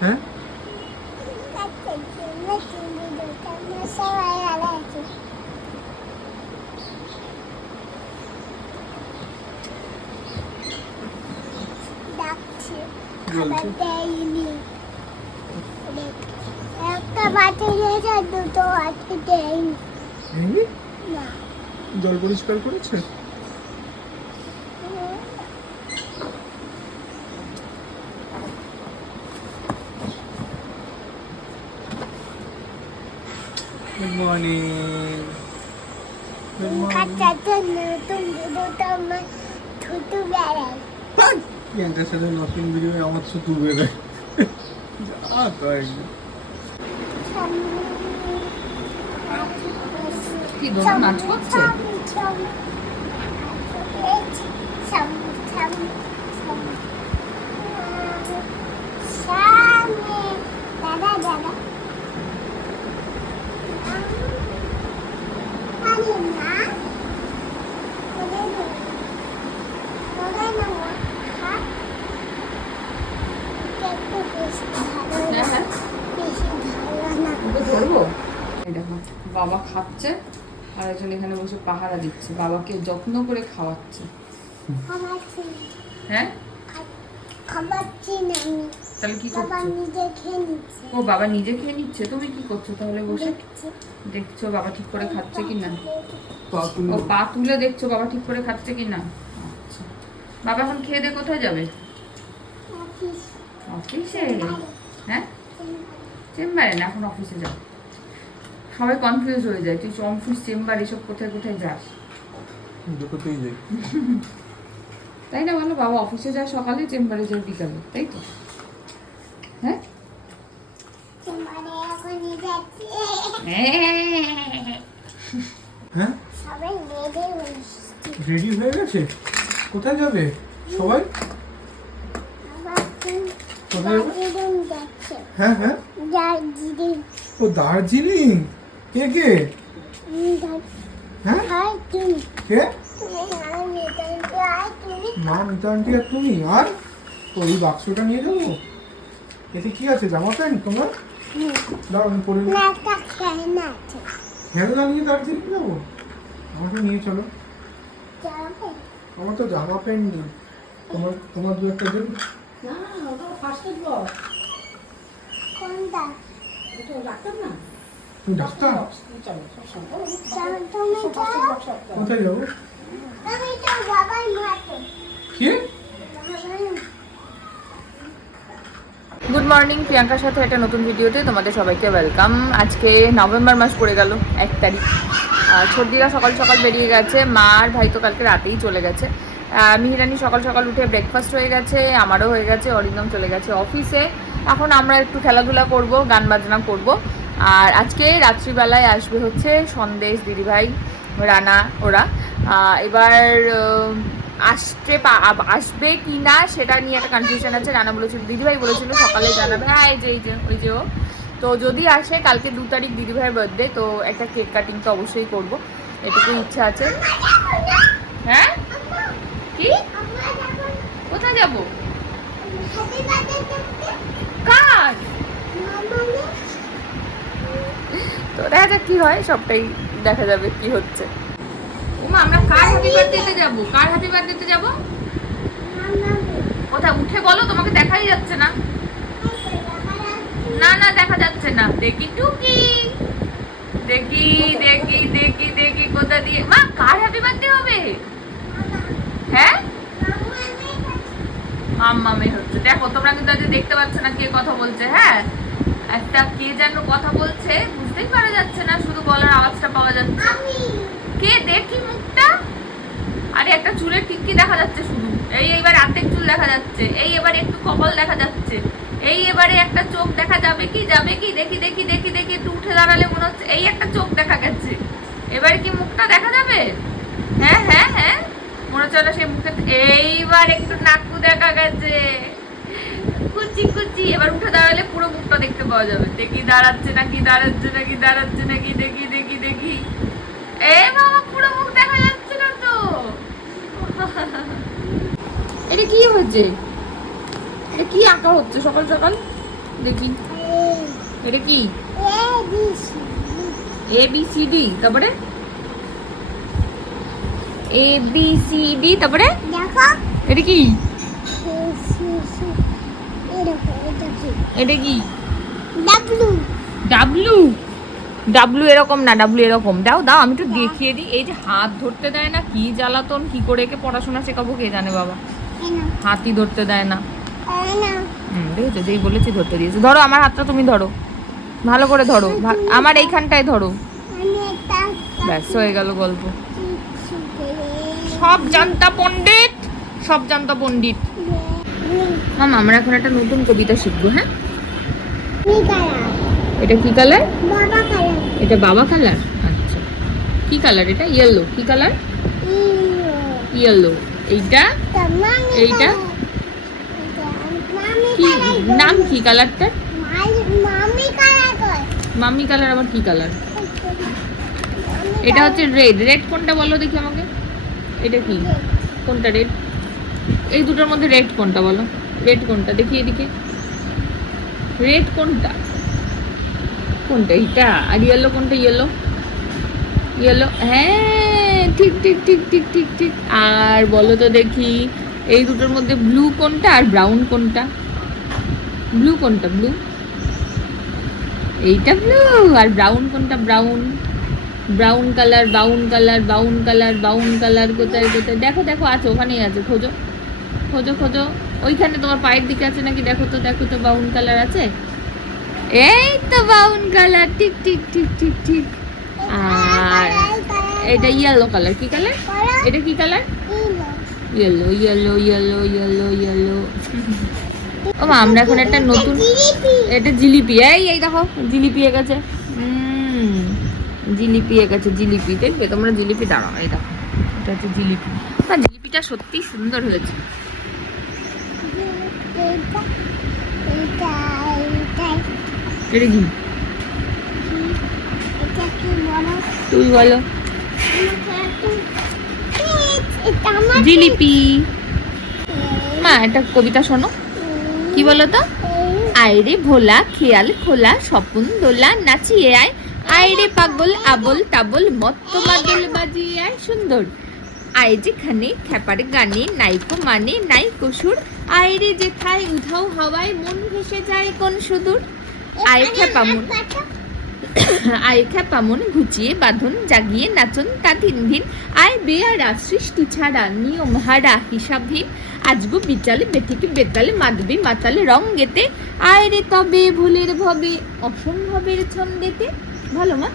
হ্যাঁ? একটা বাটি দুটো দেয়নি। জল পরিষ্কার করেছে গুড মর্নিং। প্রিয়াঙ্কার সাথে নতুন ভিডিও আমার শুধু বেরোয় যা তাই। কি নাচ করছে দাদা দাদা আরে না ওদের না ওদের না খা একটু বেশি ভালো হ্যাঁ হ্যাঁ বেশি ভালো না ওকে ধরবো এই দেখো বাবা খাচ্ছে আর একজন এখানে বসে পাহারা দিচ্ছে বাবাকে যত্ন করে খাওয়াচ্ছে। হ্যাঁ? খাবারছি না আমি। তাহলে কি করছ? নিজে খেয়ে নিচ্ছে। ও বাবা নিজে খেয়ে নিচ্ছে? তুমি কি করছ তাহলে বসে? দেখছ। বাবা ঠিক করে খাচ্ছে কি না ও পা তুলে দেখছ বাবা ঠিক করে খাচ্ছে কি না আচ্ছা। বাবা এখন খেয়ে দিয়ে কোথায় যাবে? অফিস। অফিসে? হ্যাঁ? চেম্বারে না? এখন অফিসে যাও। সবাই কনফিউজ হয়ে যায়। তুই অফিস চেম্বার এসব কোথায় কোথায় যাস? দুটোতেই যাই। তাই না বলো? বাবা অফিসে যায় সকালে চেম্বারে যায় বিকালে তাই তো? হ্যাঁ? চেম্বারে এখনই যাচ্ছে। হ্যাঁ? রেডি হয়ে গেছে? কোথায় যাবে? সবাই? কোথায় যাবে? হ্যাঁ হ্যাঁ। দার্জিলিং। ও দার্জিলিং? কে কে? হ্যাঁ? তুমি কে? মা মিতা আন্টি আর তুমি? আর? তো এই বাক্সটা নিয়ে যাব? এতে কি আছে জামা প্যান্ট তোমার। দাও আমি পরে খেলনা নিয়ে দার্জিলিং যাব? আমাকে নিয়ে চলো। আমার তো জামা প্যান্ট নেই। তোমার তোমার দু একটা দেবে? না ওটা ফার্স্ট এড বক্স কোনটা? এটা ডাক্তার না? ডাক্তার কোথায় যাব গুড মর্নিং প্রিয়াঙ্কার সাথে একটা নতুন ভিডিওতে তোমাদের সবাইকে ওয়েলকাম আজকে নভেম্বর মাস পড়ে গেল, এক তারিখ। সর্দিরা সকাল সকাল বেরিয়ে গেছে। মা আর ভাই তো কালকে রাতেই চলে গেছে। মিহিরানি সকাল সকাল উঠে ব্রেকফাস্ট হয়ে গেছে, আমারও হয়ে গেছে, অরিন্দম চলে গেছে অফিসে এখন আমরা একটু খেলাধুলা করব, গান বাজনা করব। আর আজকে রাত্রিবেলায় আসবে হচ্ছে সন্দেশ দিদিভাই, রানা, ওরা। এবার আসতে আসবে কি না সেটা নিয়ে একটা কনফিউশন আছে। রানা বলেছিল, দিদিভাই বলেছিল, সকালে জানাবে। হ্যাঁ এই যে এই যে, ওই যে ও। তো যদি আসে, কালকে দু তারিখ দিদিভাইয়ের বার্থডে তো একটা কেক কাটিং তো অবশ্যই করব। এটুকু ইচ্ছা আছে। হ্যাঁ? কি? কোথায় যাব? তো দেখা যাক কি হয়, সবটাই দেখা যাবে কি হচ্ছে। আমরা কার হ্যাপি বার্থডেতে যাব? কার হ্যাপি বার্থডেতে যাব? কোথায়? উঠে বলো, তোমাকে দেখাই যাচ্ছে না। না না, দেখা যাচ্ছে না। দেখি, টুকি। দেখি দেখি দেখি দেখি, কোথা দিয়ে মা, কার হ্যাপি বার্থডে হবে? হ্যাঁ? মাম্মামে হচ্ছে। দেখো, তোমরা কিন্তু আজকে দেখতে পাচ্ছ না কে কথা বলছে হ্যাঁ? একটা কে যেন কথা বলছে বুঝতেই পারা যাচ্ছে না শুধু গলার আওয়াজটা পাওয়া যাচ্ছে। কে দেখি মুখটা? আরে একটা চুলের টিক্কি দেখা যাচ্ছে শুধু। এই এবার অর্ধেক চুল দেখা যাচ্ছে এই এবার একটু কপাল দেখা যাচ্ছে এই এবারে একটা চোখ দেখা যাবে কি যাবে কি? দেখি দেখি দেখি দেখি একটু উঠে দাঁড়ালে মনে হচ্ছে এই একটা চোখ দেখা গেছে। এবারে কি মুখটা দেখা যাবে? হ্যাঁ হ্যাঁ হ্যাঁ। মনে হচ্ছে সেই মুখে এইবার একটু নাকু দেখা গেছে। কুচি কুচি এবার উঠে দাঁড়ালে পুরো মুখটা দেখতে পাওয়া যাবে। দেখি দাঁড়াচ্ছে নাকি দাঁড়াচ্ছে নাকি দাঁড়াচ্ছে নাকি দেখি দেখি দেখি। এ বাবা পুরো মুখ দেখা যাচ্ছে না তো। এটা কি হচ্ছে? এটা কি আঁকা হচ্ছে? সকাল সকাল? দেখি। এটা কি? এ বি সি ডি তারপরে? এ বি সি ডি তারপরে? দেখো। এটা কি? এটা কি? ডাব্লু ডাব্লু ডাব্লু এরকম না ডাব্লু এরকম। দাও দাও আমি একটু দেখিয়ে দিই। এই যে হাত ধরতে দেয় না কি জ্বালাতন কি করে একে পড়াশোনা শেখাবো কে জানে বাবা। হাতই ধরতে দেয় না। দেখেছ? যেই বলেছি ধরতে দিয়েছে। ধরো আমার হাতটা তুমি ধরো। ভালো করে ধরো। আমার এইখানটায় ধরো। আমি একটা ব্যাস হয়ে গেল গল্প। সব জানতা পণ্ডিত সব জানতা পণ্ডিত। মাম আমরা এখন একটা নতুন কবিতা শিখব হ্যাঁ? এটা কি কালার? এটা বাবা কালার? আচ্ছা। কি কালার এটা? ইয়েলো কি কালার? ইয়েলো এইটা? এইটা? কি নাম কি কালারটা? মামি কালার আবার কি কালার? এটা হচ্ছে রেড রেড কোনটা বলো দেখি আমাকে? এটা কি? কোনটা রেড এই দুটোর মধ্যে রেড কোনটা বলো? রেড কোনটা? দেখি এদিকে। রেড কোনটা? কোনটা এইটা? আর ইয়েলো কোনটা? ইয়েলো ইয়েলো হ্যাঁ ঠিক ঠিক ঠিক ঠিক ঠিক ঠিক। আর বলো তো দেখি, এই দুটোর মধ্যে ব্লু কোনটা আর ব্রাউন কোনটা? ব্লু কোনটা? ব্লু এইটা ব্লু আর ব্রাউন কোনটা? Brown brown colour brown colour brown colour brown colour কোথায় কোথায়? দেখো দেখো, আছে, ওখানেই আছে, খোঁজো। খোঁজো খোঁজো। ওইখানে তোমার পায়ের দিকে আছে নাকি? দেখো তো দেখো তো ব্রাউন কালার আছে। এই তো ব্রাউন কালার, ঠিক ঠিক ঠিক ঠিক ঠিক। আর এটা ইয়েলো কালার, কি কালার? এটা কি colour? Yellow yellow yellow yellow yellow ও আমরা এখন একটা নতুন এটা জিলিপি। এই এই দেখো, জিলিপি এ গেছে। জিলিপি এ গেছে, জিলিপি। দেখবে তোমরা জিলিপি দাঁড়াও, এই দেখো, এটা হচ্ছে জিলিপি। জিলিপিটা সত্যি সুন্দর হয়েছে। তুই বলো। জিলিপি। মা, একটা কবিতা শোনো। কি বলো তো আয়রে ভোলা, খেয়াল খোলা, স্বপন দোলা, নাচিয়ে আয়। আয়রে পাগল, আবল তাবল, মত্ত মাদল বাজিয়ে আয়, সুন্দর। আয় যেখানে খ্যাপার গানে নাইকো মানে নাই কসুর আয়রে যেথায় উধাও হাওয়ায় মন ভেসে যায় কোন সুদূর? আয় খ্যাপামন আয় খ্যাপামন ঘুচিয়ে বাঁধন, জাগিয়ে নাচন তা দিন দিন আয় বেয়ারা সৃষ্টি ছাড়া নিয়ম হারা হিসাবহীন আজগো বিচালে বেঠিকে বেতালে মাদবি মাতালে রং গেতে। আয় রে তবে ভুলের ভবে, অসম্ভবের ছন্দেতে। ভালো মা?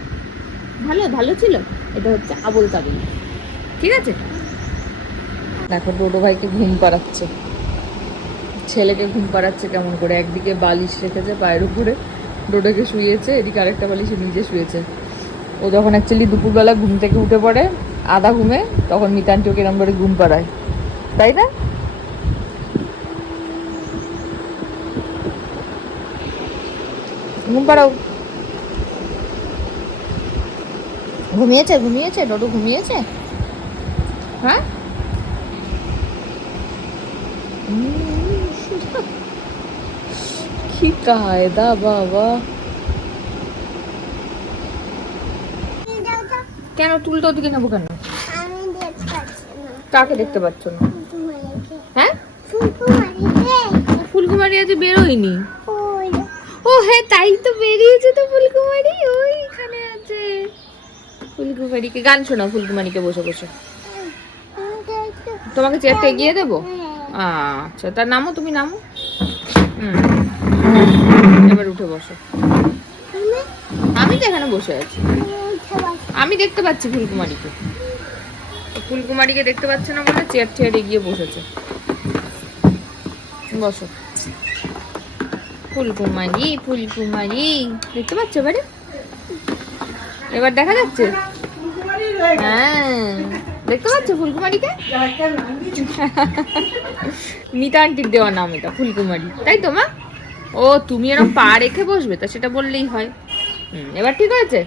ভালো ভালো ছিল? এটা হচ্ছে আবল তাবল ঠিক আছে? দেখো, ডোডো ভাইকে ঘুম পাড়াচ্ছে। ছেলেকে ঘুম পাড়াচ্ছে কেমন করে? একদিকে বালিশ রেখেছে পায়ের উপরে, ডোডোকে শুয়েছে, এদিকে আরেকটা বালিশে নিজে শুয়েছে। ও যখন অ্যাকচুয়ালি দুপুরবেলা ঘুম থেকে উঠে পড়ে, আধা ঘুমে, তখন মিতান্টি ওকে এরম করে ঘুম পাড়ায়। তাই না? ঘুম পাড়াও। ঘুমিয়েছে ঘুমিয়েছে? ডোডো ঘুমিয়েছে? হ্যাঁ? কি কায়দা বাবা। কেন তুলটা ওদিকে নেব কেন? আমি দেখতে পাচ্ছি না। কাকে দেখতে পাচ্ছ না? হ্যাঁ? ফুলকুমারি আজ বেরোয়নি। ও হ্যাঁ তাই তো বেরিয়েছে তো ফুলকুমারি। ওইখানে আছে। ফুলকুমারিকে গান শোনাও ফুলকুমারিকে বসে বসে। তোমাকে চেয়ারটা এগিয়ে দেবো? আচ্ছা তার নামো তুমি নামো। হুম। এবার উঠে বসো। আমি তো এখানে বসে আছি। আমি দেখতে পাচ্ছি ফুলকুমারিকে। তো ফুলকুমারিকে দেখতে পাচ্ছে না বলে চেয়ার চেয়ার এগিয়ে বসেছে। বসো। ফুলকুমারি ফুলকুমারি। দেখতে পাচ্ছ এবারে? এবার দেখা যাচ্ছে? হ্যাঁ। দেখতে পাচ্ছ ফুলকুমারিকে মিতা আন্টির দেওয়া নাম এটা, ফুলকুমারি। তাই তো, মা? ও, তুমি এরকম পা রেখে বসবে, তা সেটা বললেই হয়। হুম, এবার ঠিক হয়েছে?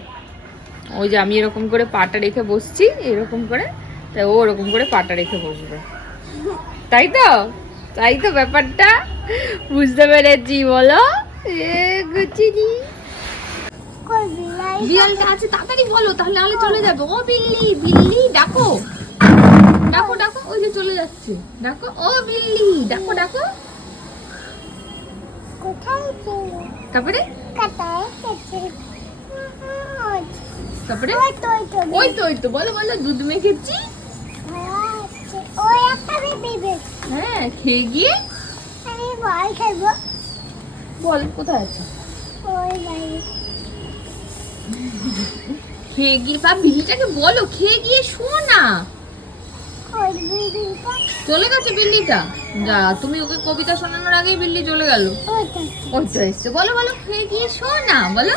ওই যে আমি এরকম করে পাটা রেখে বসছি, এরকম করে তাই ও ওরকম করে পাটা রেখে বসবে। তাই তো? তাই তো ব্যাপারটা? বুঝতে পেরেছি, বলো। এ গুচিনি বিড়ালটা আছে। তাড়াতাড়ি বলো তাহলে নাহলে চলে যাবে। ও বিল্লি বিল্লি ডাকো। ডাকো ডাকো ওই যে চলে যাচ্ছে। ডাকো ও বিল্লি ডাকো ডাকো। কোথায় তারপরে? তারপরে? ওই তো ওই তো ওই তো ওই তো বলো বলো দুধ মেখেছি হ্যাঁ খেয়ে গিয়ে আমি বল খাব বল কোথায় আছে? খেয়ে গিয়ে বা বিল্লিটাকে বলো খেয়ে গিয়ে শো না। চলে গেছে বিল্লিটা। যা তুমি ওকে কবিতা শোনানোর আগেই বিল্লি চলে গেল। ওই তো এসছে। বলো বলো খেয়ে গিয়ে শো না বলো।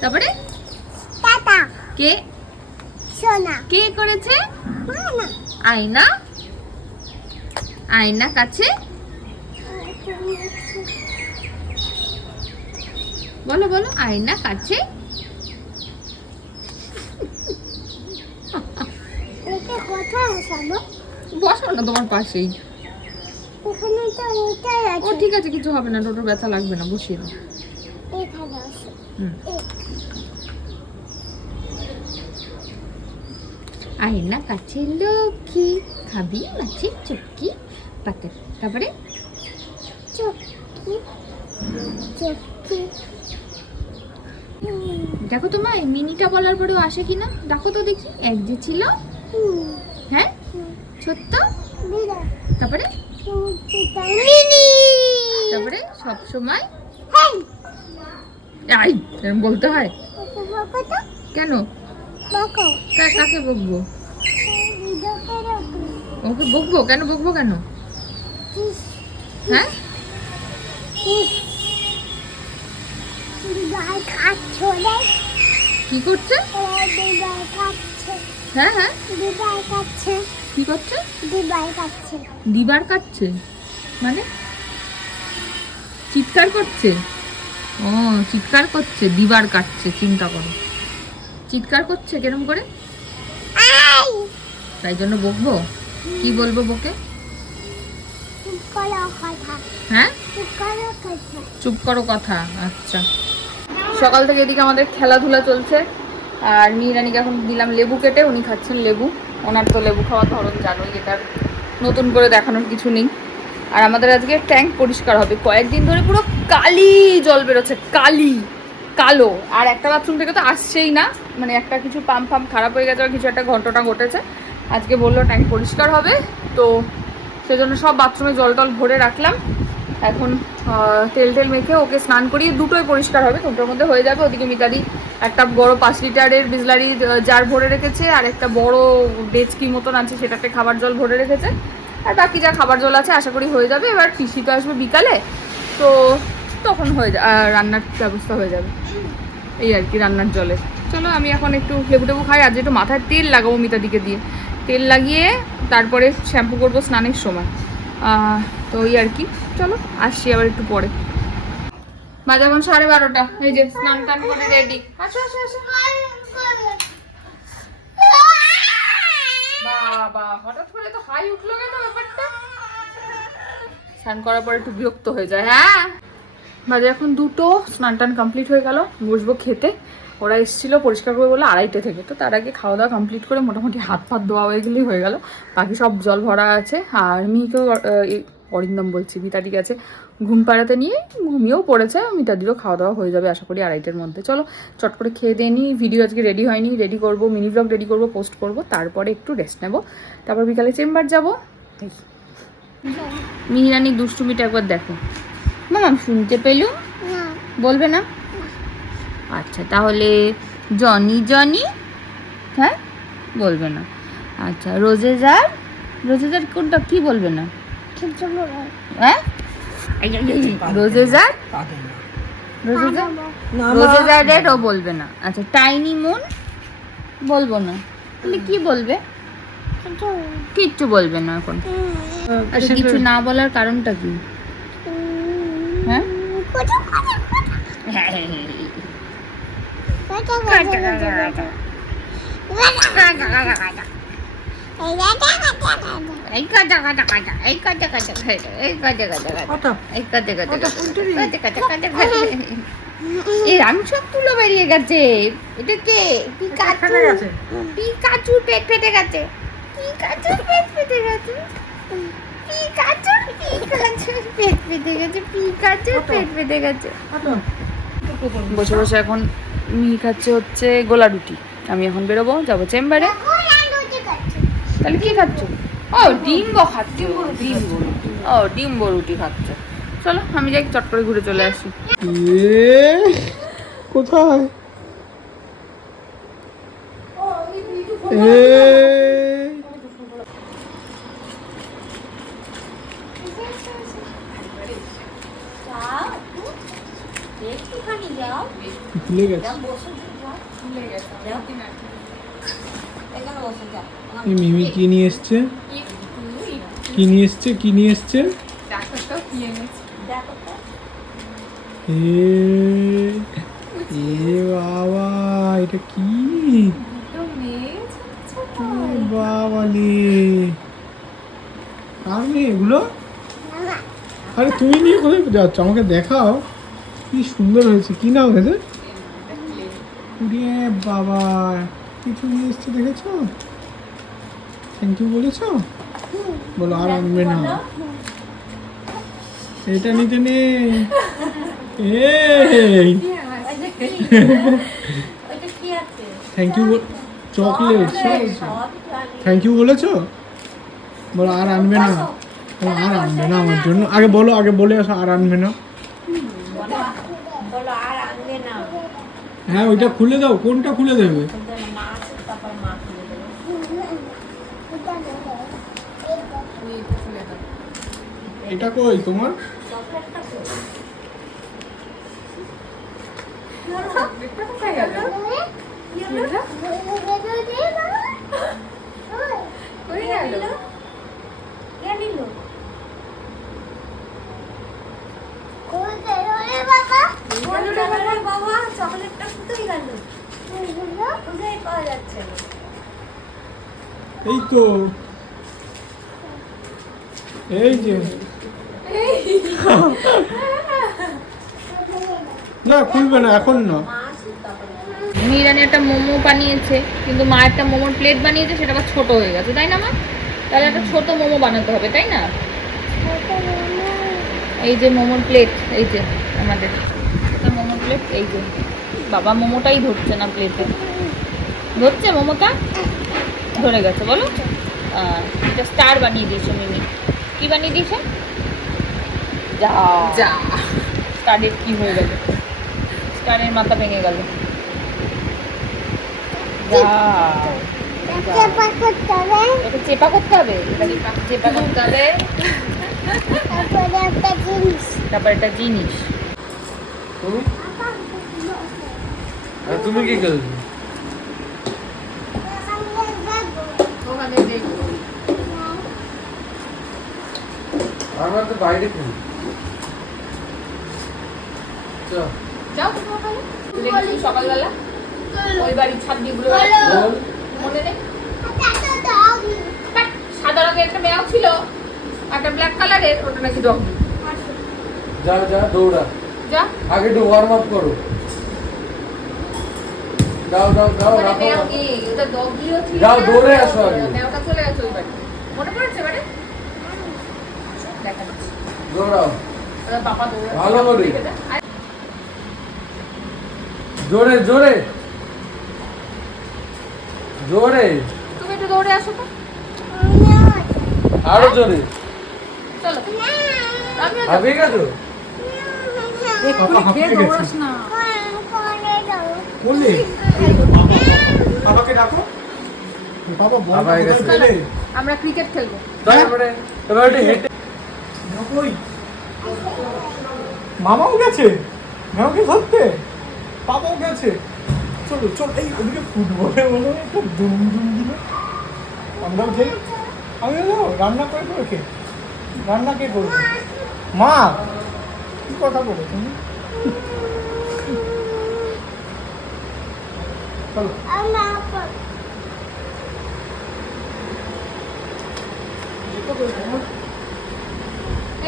তারপরে? কে? সোনা কে করেছে? আয়না। আয়না কাছে। বলো বলো আয়না কাছে এটা না তোমার পাশেই। এখানে তো এটাই ও ঠিক আছে কিছু হবে না টোটোর ব্যথা লাগবে না বসিয়ে দাও। এখানে আছে। আয়না কাছে লক্ষ্মী খাবি চুটকি পাতে তারপরে? দেখো তোমায় মিনিটা বলার পরেও আসে কিনা? দেখো তো দেখি এক যে ছিল। ছোট্ট তারপরে? তারপরে সব সময়? আই এরম বলতে হয়? কেন? কাকে বকবো? ওকে বকবো? কেন বকবো কেন? হ্যাঁ? কি করছে? হ্যাঁ হ্যাঁ। কি করছে? বিড়াল খাচ্ছে দিবার কাটছে? মানে? চিৎকার করছে? ও চিৎকার করছে দিবার কাটছে চিন্তা করো। চিৎকার করছে কেরম করে? তাই জন্য বকবো? কি বলব বকে? চুপ করো কথা। হ্যাঁ? চুপ করো কথা। আচ্ছা। সকাল থেকে এদিকে আমাদের খেলাধুলা চলছে। আর মিহিরানিকে এখন দিলাম লেবু কেটে উনি খাচ্ছেন লেবু। ওনার তো লেবু খাওয়ার ধরন জানোই, এটার নতুন করে দেখানোর কিছু নেই। আর আমাদের আজকে ট্যাঙ্ক পরিষ্কার হবে। কয়েকদিন ধরে পুরো কালি জল বেরোচ্ছে, কালি, কালো। আর একটা বাথরুম থেকে তো আসছেই না। মানে একটা কিছু পাম্প ফাম্প খারাপ হয়ে গেছে আর কিছু একটা ঘটনা ঘটেছে। আজকে বলল ট্যাঙ্ক পরিষ্কার হবে, তো সেজন্য সব বাথরুমে জল টল ভরে রাখলাম। এখন তেল টেল মেখে ওকে স্নান করিয়ে দুটোই পরিষ্কার হবে, দুটোর মধ্যে হয়ে যাবে, ওদিকে মিতাদি একটা বড় পাঁচ লিটারের বিসলারি জার ভরে রেখেছে, আর একটা বড় ডেচকি মতন আছে সেটাতে খাবার জল ভরে রেখেছে। আর বাকি যা খাবার জল আছে, আশা করি হয়ে যাবে। এবার পিসি তো আসবে বিকালে, তো তখন হয়ে যাবে রান্নার ব্যবস্থা হয়ে যাবে। এই আর কি রান্নার জলে। চলো, আমি এখন একটু লেবু টেবু খাই, আজ একটু মাথায় তেল লাগাবো মিতাদিকে দিয়ে। তেল লাগিয়ে তারপরে শ্যাম্পু করব স্নানের সময়। তো ওই আর কি। চলো, আসছি আবার একটু পরে। বাজে এখন সাড়ে বারোটা। এই যে স্নান টান করে রেডি আসো আসো আসো। বাবা হঠাৎ করে তো হাই উঠল কেন ব্যাপারটা? স্নান করার পর একটু বিরক্ত হয়ে যায় হ্যাঁ? বাজে এখন দুটো স্নান টান কমপ্লিট হয়ে গেল বসবো খেতে। ওরা এসেছিল পরিষ্কার করে বলে আড়াইটে থেকে। তো তার আগে খাওয়া দাওয়া কমপ্লিট করে মোটামুটি হাত ফাত ধোয়া হয়ে গেলেই হয়ে গেল। বাকি সব জল ভরা আছে। আর মিকেও অরিন্দম বলছি মিতাদি গেছে ঘুম পাড়াতে নিয়ে ঘুমিয়েও পড়েছে মিতাদিরও খাওয়া দাওয়া হয়ে যাবে আশা করি আড়াইটের মধ্যে। চলো চট করে খেয়ে দিয়ে নিই ভিডিও আজকে রেডি হয়নি রেডি করব মিনি ব্লগ রেডি করব পোস্ট করব তারপরে একটু রেস্ট নেব। তারপর বিকালে চেম্বার যাব মিহিরানির দুষ্টুমিটা একবার দেখো। মামাম শুনতে পেলুম। বলবে না? আচ্ছা তাহলে জনি জনি হ্যাঁ বলবে না। আচ্ছা রোজেজার রোজেজার কোনটা কি বলবে না? হ্যাঁ রোজেজার রোজেজার রোজেজারের ও বলবে না। আচ্ছা টাইনি মুন বলব না। তাহলে কি বলবে? কিচ্ছু বলবে না এখন। আচ্ছা কিছু না বলার কারণটা কি? হ্যাঁ? এই সব তুলো বেরিয়ে গেছে এটা কে পেট ফেটে গেছে পেট ফেটে গেছে পেট ফেটে গেছে বসে বসে এখন মিহি খাচ্ছে হচ্ছে গোলা রুটি। আমি এখন বেরোবো, যাব চেম্বারে। তাহলে কি খাচ্ছ? ও ডিম্ব খাচ্ছ। ডিম্ব ও ডিম্ব রুটি খাচ্ছ। চলো আমি যাই চট করে ঘুরে চলে আসি। এ কোথায়? ভুলে গেছে। এখানে বসে এই মিমি কি নিয়ে এসছে? কি নিয়ে এসছে? কি নিয়ে এসছে? এ এ বাবা এটা কি? এ বাবালে কার মেয়ে এগুলো? আরে তুমি নিয়ে কোথায় যাচ্ছ? আমাকে দেখাও। কি সুন্দর হয়েছে। কি নাম হয়েছে বাবা কিছু নিয়ে এসছে দেখেছ? থ্যাংক ইউ বলেছ? বলো আর আনবে না। এটা নিতে নেই। এই। Thank you chocolate thank you বলেছ? বলো আর আনবে না। আর আনবে না আমার জন্য। আগে বলো আগে বলে আসো আর আনবে না। হ্যাঁ ওইটা খুলে দাও। কোনটা খুলে দেবে কিন্তু মা আছে তারপর মা খুলে দেবে এটা কই তোমার? চকলেটটা তো কে বাবা চকলেটটা কোথায় গেল কোথায় পাওয়া যাচ্ছে এই তো। এই যে। না, খুলবে না, এখন না। মিরানি একটা মোমো বানিয়েছে, কিন্তু মা একটা মোমোর প্লেট বানিয়েছে, সেটা আবার ছোট হয়ে গেছে, তাই না মা? তাহলে একটা ছোট মোমো বানাতে হবে, তাই না? এই যে মোমোর প্লেট এই যে আমাদের। মোমোর প্লেট এই যে। বাবা মোমোটাই ধরছে না প্লেটে ধরছে মোমোটা? ধরে গেছে, বলো। এটা স্টার বানিয়ে দিয়েছে মিমি। কি বানিয়ে দিয়েছে? যা যা স্টারের কি হয়ে গেল স্টারের মাথা ভেঙে গেল যা যা। এটা চেপা করতে হবে এটা চেপা করতে হবে তারপর একটা জিনিস তুমি আর তুমি কি খেলছো আমরা তো বাইরে খেলি চল যাও দেখি সকালবেলা। ওই বাড়ির ছাদ দিয়ে ঘুরে বলো। বেড়াচ্ছিল। বল। মনে নেই? সাদা রঙের একটা মেয়াও ছিল। একটা ব্ল্যাক কালারের ওটা নাকি ডগি যা যা দৌড়া। যা। আগে একটু ওয়ার্ম আপ করো। যাও যাও যাও রাখো মেয়াও রাখো। নেই ওটা ডগিও ছিল। যাও, দৌড়ে আসো আগে। মেয়াওটা চলে গেছে ওই বাড়ি মনে পড়েছে বাড়ি? দৌড়াও। ভালো করে। জোরে জোরে। জোরে। তুমি একটু দৌড়ে আসো তো। আরও জোরে। চলো। যাব। গেছো পাপা হাঁপিয়ে দৌড়াস না। বলে বাবাকে ডাকো। বাবা বল বাবা গেছে। আমরা ক্রিকেট খেলব। তারপরে এবার একটু হেঁটে কই মামাও গেছে? মামাকে ধরতে? পাপাও গেছে। চলো চলো, এই ওদিকে ফুটবলে মনে হয় একটা দুম দুম দিল আমরাও খেয়ে আমি যাব রান্না করে করে খেয়ে। রান্না কে করবে? মা! কি কথা বলো তুমি? চলো।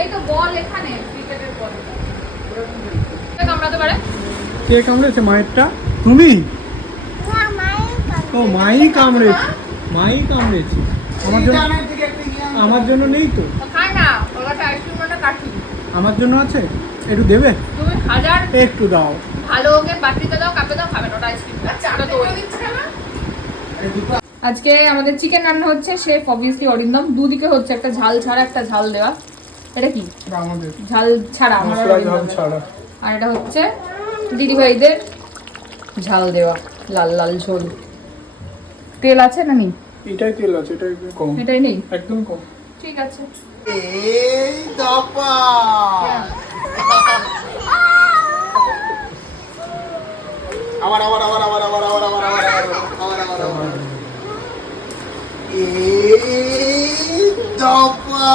এই তো বল এখানে ক্রিকেটের বল। পারে কে কামড়েছে? মায়েরটা? তুমি? ও মাই কামড়েছে। মাই কামড়েছে। আমার জন্য আমার জন্য নেই তো? আমার জন্য আছে? একটু দেবে? একটু দাও। ভালো ওকে বাটিতে দাও কাপে দাও খাবে ওটা আইসক্রিম ওটা দই। আজকে আমাদের চিকেন রান্না হচ্ছে শেফ অবভিয়াসলি অরিন্দম। দুদিকে হচ্ছে একটা ঝাল ছাড়া একটা ঝাল দেওয়া। এটা কি? আমাদের। ঝাল আমার। ছাড়া। আর এটা হচ্ছে দিদি ভাইদের ঝাল দেওয়া লাল লাল ঝোল তেল আছে না নেই এটাই তেল আছে এটাই কম এটাই নেই একদম কম ঠিক আছে এই দপা আবার আবার আবার আবার আবার আবার আবার আবার আবার আবার আবার এই দপা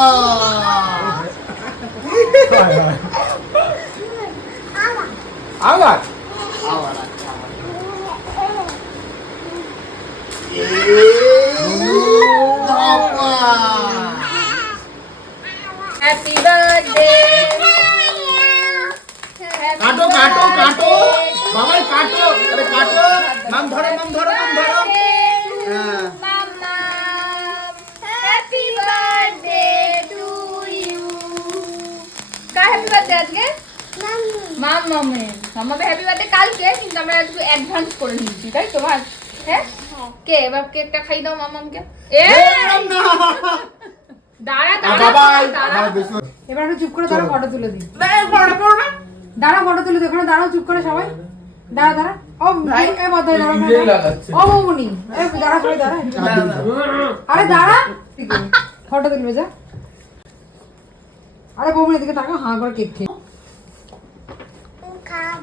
আবার? আবার হ্যাপি বার্থডে কাটো কাটো কাটো। বাবাই কাটো। আরে কাটো। নাম ধরো নাম ধরো নাম ধরো। মাম। মামে মামাকে হ্যাপি বার্থডে কালকে কিন্তু আমরা একটু অ্যাডভান্স করে নিচ্ছি তাই তোমার হ্যাঁ? কে এবার কেকটা খাই দাও মামামকে। এ! দাঁড়া এবার একটু চুপ করে দাঁড়া ফটো তুলে দিই। দাঁড়া ফটো তুলে দাঁড়াও চুপ করে সবাই। দাঁড়া দাঁড়া। ও ভাই বদলে দাঁড়া। ও দাঁড়া সবাই দাঁড়া আরে দাঁড়া। ফটো তুলবে যা। আরে বৌমনি দিকে তাকাও হাঁ করে কেক খেয়ে।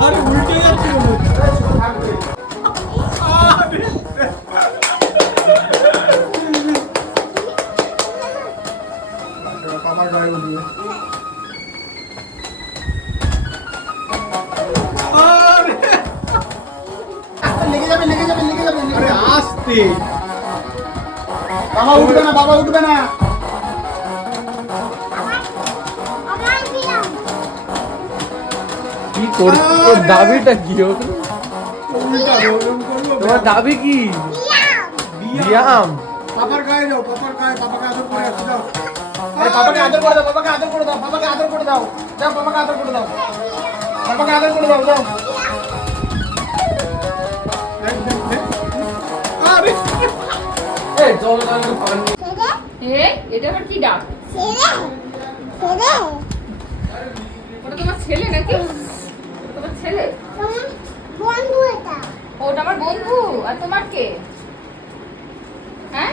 আরে উল্টে যাচ্ছে মনে হচ্ছে। আরে। আমার গায়ে উঠবে লেগে যাবে লেগে যাবে লেগে যাবে আস্তে বাবা উঠবে না বাবা উঠবে না তোর দাবিটা কি ও? তোমার দাবি কি? ব্যায়াম পাপার গায়ে যাও পাপার গায়ে পাপাকে আদর করে আসো যাও আরে পাপাকে আদর করে দাও পাপাকে আদর করে দাও পাপাকে আদর করে দাও। যাও পাপাকে আদর করে দাও। পাপাকে আদর করে দাও যাও। এটা আবার কি ডাক? ওটা তোমার ছেলে নাকি? ছেলে? বন্ধু এটা। ওটা আমার বন্ধু। আর তোমার কে? হ্যাঁ?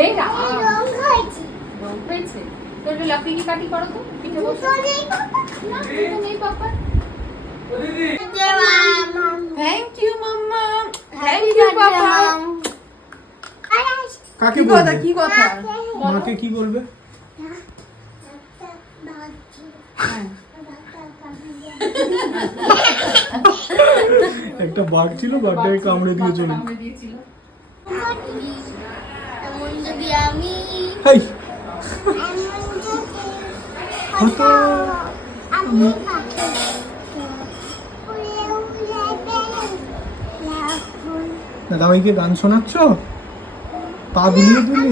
এই না। রং হয়েছে। রং হয়েছে। তো একটু লাকড়ি কি কাটি করো তো? পিঠে বসো। না নেই papa. Thank you mamma. Thank you papa. কাকে কি কথা কি কথা? মাকে। কি বলবে? একটা বাঘ ছিল বাঘটাকে কামড়ে দিয়ে চলে দাদাভাইকে গান শোনাচ্ছ? পা দুলিয়ে তুমি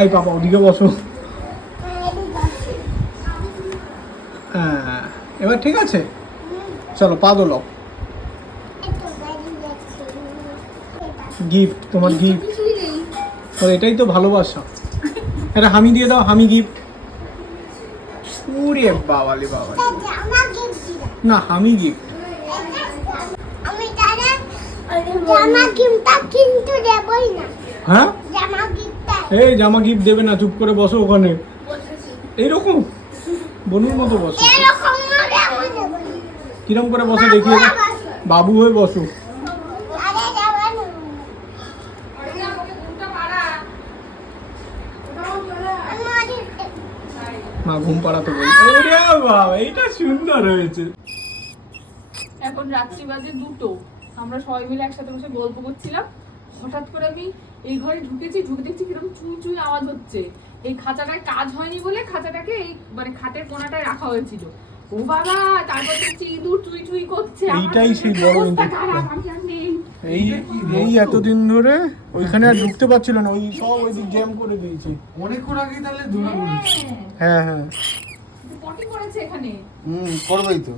এই বাবা ওদিকে বসো। এবার ঠিক আছে? চলো পা এটা গিফট তোমার গিফট এটাই তো ভালোবাসা। এটা হামি দিয়ে দাও হামি গিফট উরে বাবালে বাবা না হামি গিফট জামা কিনতে কিন্তু দেবই না। হ্যাঁ? এই জামা গিফট দেবে না চুপ করে বসো ওখানে। এইরকম? বনুর মতো বসো এরকম না দেবই দেবই কিরম করে বসে দেখিয়ে বাবু হয়ে বসো। মা ঘুম পাড়াতে বলছে। বাবা, এইটা সুন্দর হয়েছে। এখন রাত্রি বাজে দুটো। আমরা সবাই মিলে একসাথে বসে গল্প করছিলাম। হঠাৎ করে আমি এই ঘরে ঢুকেছি, ঢুকে দেখছি কীরকম চুই চুই আওয়াজ হচ্ছে। এই খাঁচাটার কাজ হয়নি বলে খাঁচাটাকে এই মানে খাটের কোনাটায় রাখা হয়েছিল। ও বাবা তারপর দেখছি ইঁদুর চুই চুই করছে এইটাই সেই তো বড় অবস্থা খারাপ, আমি আর নেই। এই এই এতদিন ধরে ওইখানে আর ঢুকতে পারছিল না ওই সব ওই দিক জ্যাম করে দিয়েছে। অনেকক্ষণ আগেই তাহলে ধরা হ্যাঁ, হ্যাঁ। হ্যাঁ পটি করেছে এখানে। হুম করবেই তো।